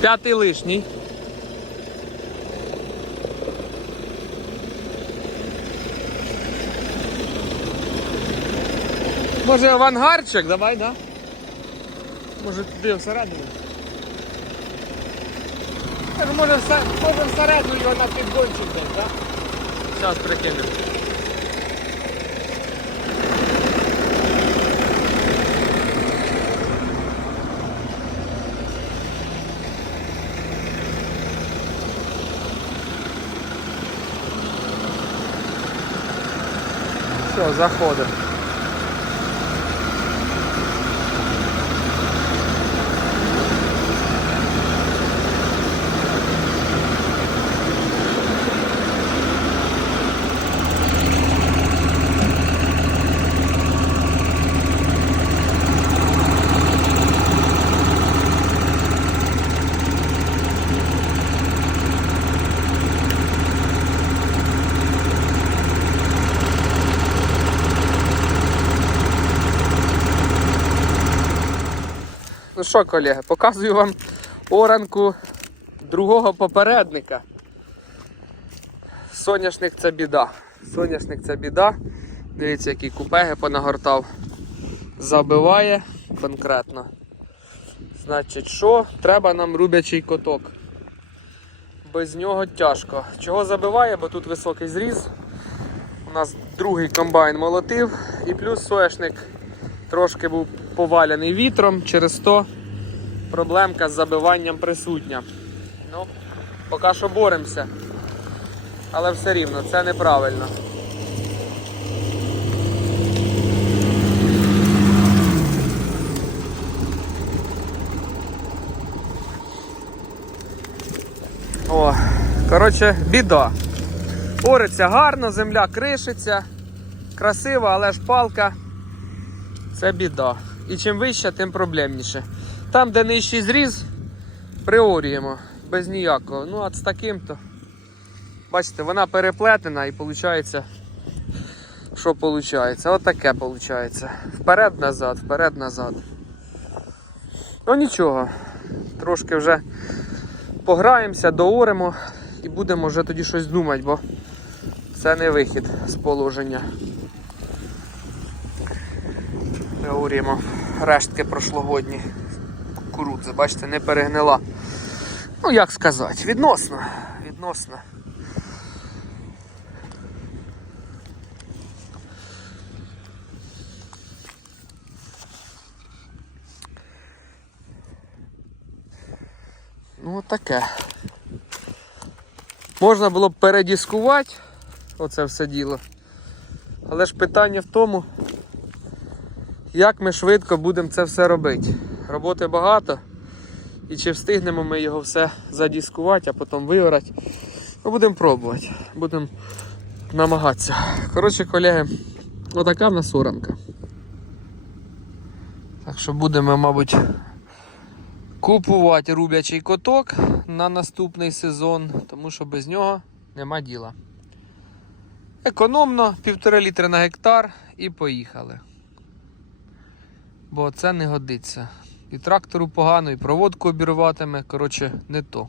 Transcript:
П'ятий лишній. Може авангарчик, давай, да? Може туди всередину. Може, все, може всередину його на підгончик десь, так? Зараз прикинемо. Все, заходимо. Ну що, колеги, показую вам оранку другого попередника. Соняшник це біда. Соняшник це біда. Дивіться, які купеги понагортав. Забиває конкретно. Значить, що? Треба нам рубячий коток. Без нього тяжко. Чого забиває, бо тут високий зріз. У нас другий комбайн молотив і плюс соняшник трошки був поваляний вітром, через то проблемка з забиванням присутня. Ну, поки що боремося. Але все рівно, це неправильно. О, коротше, біда. Ориться гарно, земля кришиться, красиво, але ж палка це біда. І чим вище, тим проблемніше. Там, де нижчий зріз, приорюємо без ніякого. Ну, а з таким то. Бачите, вона переплетена і виходить, що виходить? От таке виходить. Вперед-назад, вперед-назад. Ну нічого, трошки вже пограємося, дооримо і будемо вже тоді щось думати, бо це не вихід з положення. Теоріємо рештки прошлогодні кукурудзи, бачите, не перегнила. Ну, як сказати, відносно. Відносно. Ну, таке. Можна було б передіскувати оце все діло. Але ж питання в тому, як ми швидко будемо це все робити. Роботи багато. І чи встигнемо ми його все задіскувати, а потім виорати. Ну, будемо пробувати. Будемо намагатися. Коротше, колеги, отака в нас оранка. Так що будемо, мабуть, купувати рублячий коток на наступний сезон, тому що без нього нема діла. Економно, півтора літри на гектар і поїхали. Бо це не годиться. І трактору погано, і проводку обірватиме. Коротше, не то.